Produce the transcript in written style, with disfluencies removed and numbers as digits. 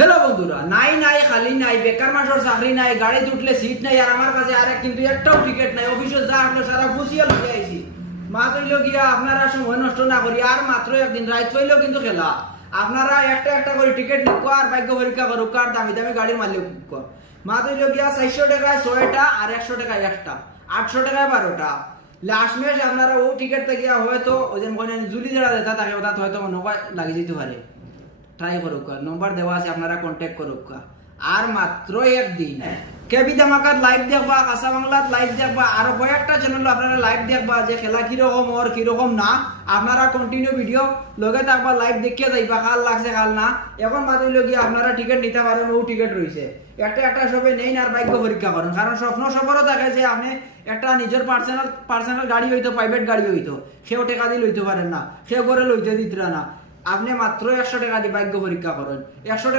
Hello বন্ধুরা, নাই নাই খালি নাই, বেকার মানুষের চাকরি নাই, গাড়ি উঠলে সিট নাই, আর আমার কাছে আর কিন্তু একটাও টিকিট নাই। অফিসে যা আসলো সারা ফুসিয়া লুকিয়ে আইছি। মা তৈল গিয়া আপনারা সময় নষ্ট না করি, আর মাত্র একদিন রাত হইলেও কিন্তু খেলা। আপনারা একটা একটা করে টিকিট নিক আর ভাগ্য পরীক্ষা করুক, আর দামি দামি গাড়ির মালিক মা তৈল গিয়া 400 টাকায় 6টা আর 100 টাকায় একটা, 800 টাকায় 12টা। লাস্ট মেশ আপনারা ও টিকিট থেকে হয়তো ওই যে জুলি যারা দেতা থাকে ওটা হয়তো মনে লাগি যেতে পারে। ট্রাই করুক, নম্বর দেওয়া আছে, আপনারা কন্ট্যাক্ট করুক। আর মাত্র একদিন কেবি ধামাকাত লাইভ দেখবা, কাঁচা বাংলাত লাইভ দেখবা, আরো কয়েকটা চ্যানেল আপনারা লাইভ দেখবা যে খেলা কিরকম ওর কিরকম না। আপনারা কন্টিনিউ ভিডিও লগে থাকবা, লাইভ দেখিয়ে যাইবা কাল লাগছে কাল না। এখন মাত্র গিয়ে আপনারা টিকিট নিতে পারেন, ও টিকিট রয়েছে। একটা একটা সবে নেই আর ভাগ্য পরীক্ষা করেন, কারণ স্বপ্ন সবারও দেখে যে আপনি একটা নিজের পার্সোনাল গাড়ি হইতো, প্রাইভেট গাড়ি হইতো, সেও টাকা দিয়ে লইতে পারেন না, সেও করে লইতে দিতরা না। আপনি মাত্র 100 টাকা দিয়ে ভাগ্য পরীক্ষা করেন। 100